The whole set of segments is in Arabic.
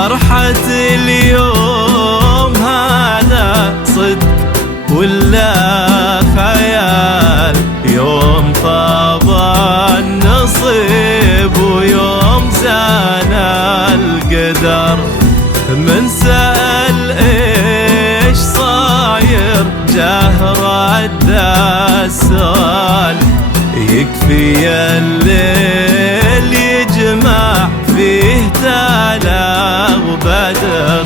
فرحة اليوم هذا صدق ولا خيال؟ يوم طاب النصيب ويوم زان القدر. من سأل ايش صاير جاه رد السؤال، يكفي الليل يجمع فيه تالا وبدر.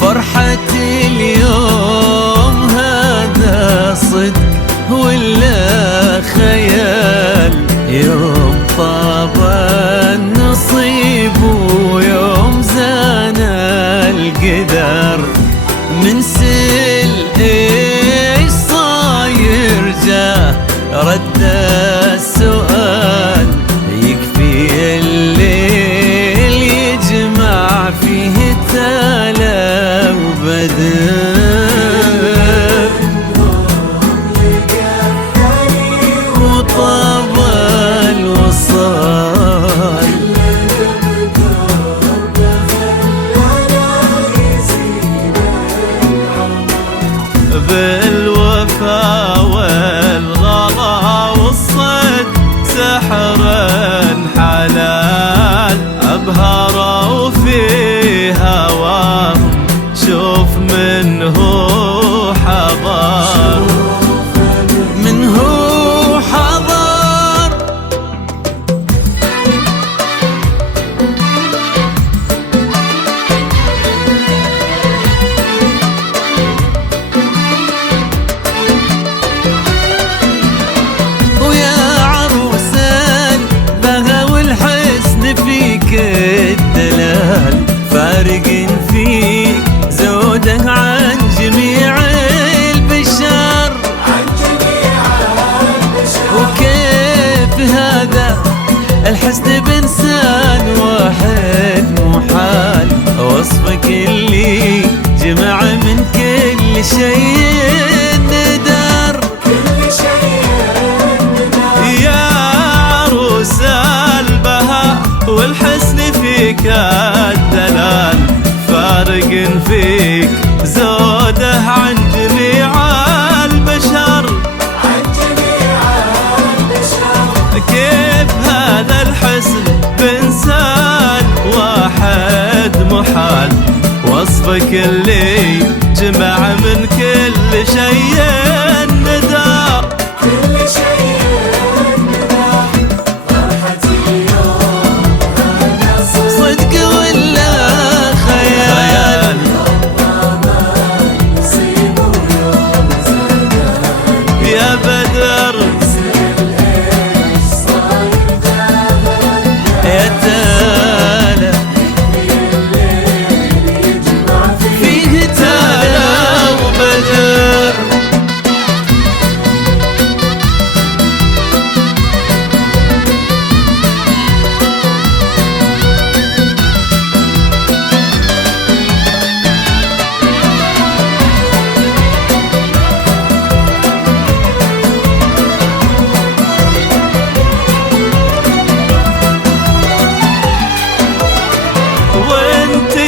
فرحة اليوم هذا صدق ولا خيال؟ يوم طاب النصيب ويوم زان القدر. من سل ايش صاير جاه رد السؤال، يكفي الليل يجمع فيه تالا وبدر. وطاب الوصال بالوفا والغلا والصد سحر حلال. أبهروا في هواهم شوف منه حضار، منه حضار. ويا عروسان بها والحسن فيك الدلال، فارق فيك زوده عن جميع البشر. وكيف هذا الحسن بإنسان واحد محال؟ وصفك اللي جمع من كل شيء ندر. يا عروس البهاء والحسن فيك الدلال، فارق فيك زوده عن جميع البشر. كيف هذا الحسن بإنسان واحد محال؟ وصفك اللي جمع من كل شيء ندار. صدق ولا خيال؟ يا بدر يا تالا فيه تالا وبدر.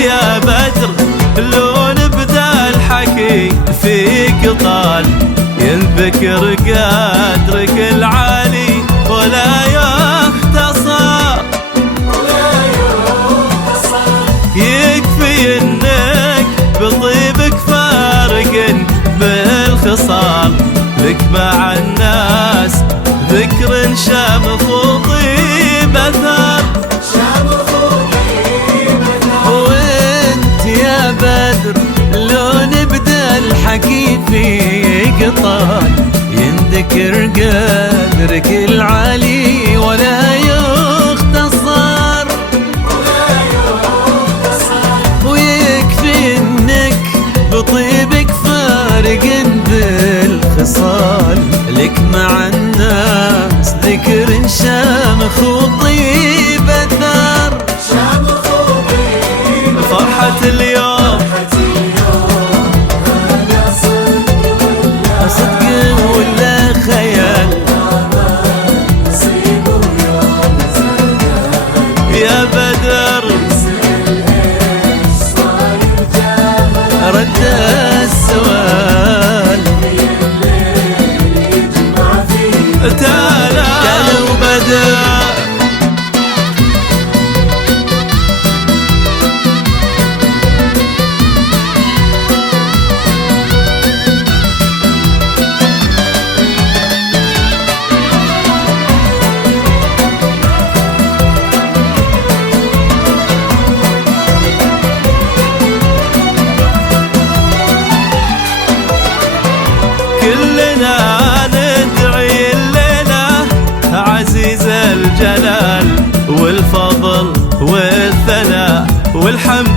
يا بدر لون بدا الحكي فيك طال، ينذكر قدرك العالي ولا يختصر. يكفي انك بطيبك فارق بالخصال، لك مع الناس ذكر شامخ وطيب اثر. يا بدر لون بدا الحكي فيك طال، ينذكر قدرك العالي ولا يختصر. ويكفي انك بطيبك فارق بالخصال، لك مع الناس ذكر شامخ وطيب اثر. فرحة اليوم صدق ولا خيال؟ والحمد